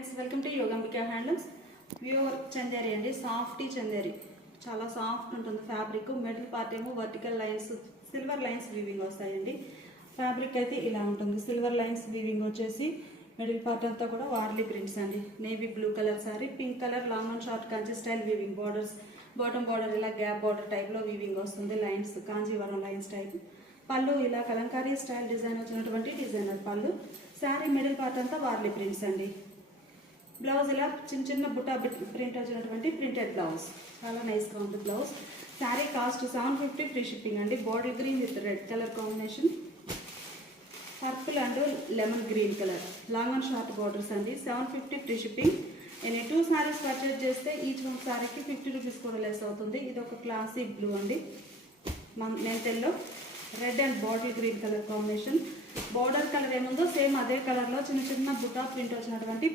Friends, welcome to Yogambika handlooms. Pure Chanderi అండి, softy Chanderi. చాలా soft ఉంటుంది ఫ్యాబ్రిక్. మిడిల్ పార్ట్ ఏమో vertical lines, silver lines weaving వస్తాయండి. ఫ్యాబ్రిక్ అయితే ఇలా ఉంటుంది. సిల్వర్ లైన్స్ వీవింగ్ వచ్చేసి మిడిల్ పార్ట్ అంతా కూడా వార్లీ ప్రింట్స్ అండి. Navy blue colour sari, pink colour long and short Kanchi style weaving borders. Bottom border ఇలా గ్యాప్ బార్డర్ టైప్లో వీవింగ్ వస్తుంది. Lines Kanjeevaram lines type. పళ్ళు ఇలా కలంకారీ స్టైల్ డిజైన్ వచ్చినటువంటి డిజైనర్ పళ్ళు. శారీ మిడిల్ పార్ట్ అంతా వార్లీ ప్రింట్స్ అండి. బ్లౌజ్ ఇలా చిన్న చిన్న బుట్టా ప్రింట్ వచ్చినటువంటి ప్రింటెడ్ బ్లౌజ్. చాలా నైస్గా ఉంది blouse. Sari cost 750 free shipping అండి. Bottle green with red colour combination, purple and lemon green colour. Long and short borders అండి. 750 ఫ్రీ షిప్పింగ్. నేను 2 సారీస్ పర్చేజ్ చేస్తే ఈచ్ వన్ సారీకి 50 రూపీస్ కూడా లెస్ అవుతుంది. ఇది ఒక క్లాసీ బ్లూ అండి. మెంటల్లో red and bottle green colour combination. Border colour ఏముందో సేమ్ అదే కలర్లో చిన్న చిన్న బుట్టా ప్రింట్ వచ్చినటువంటి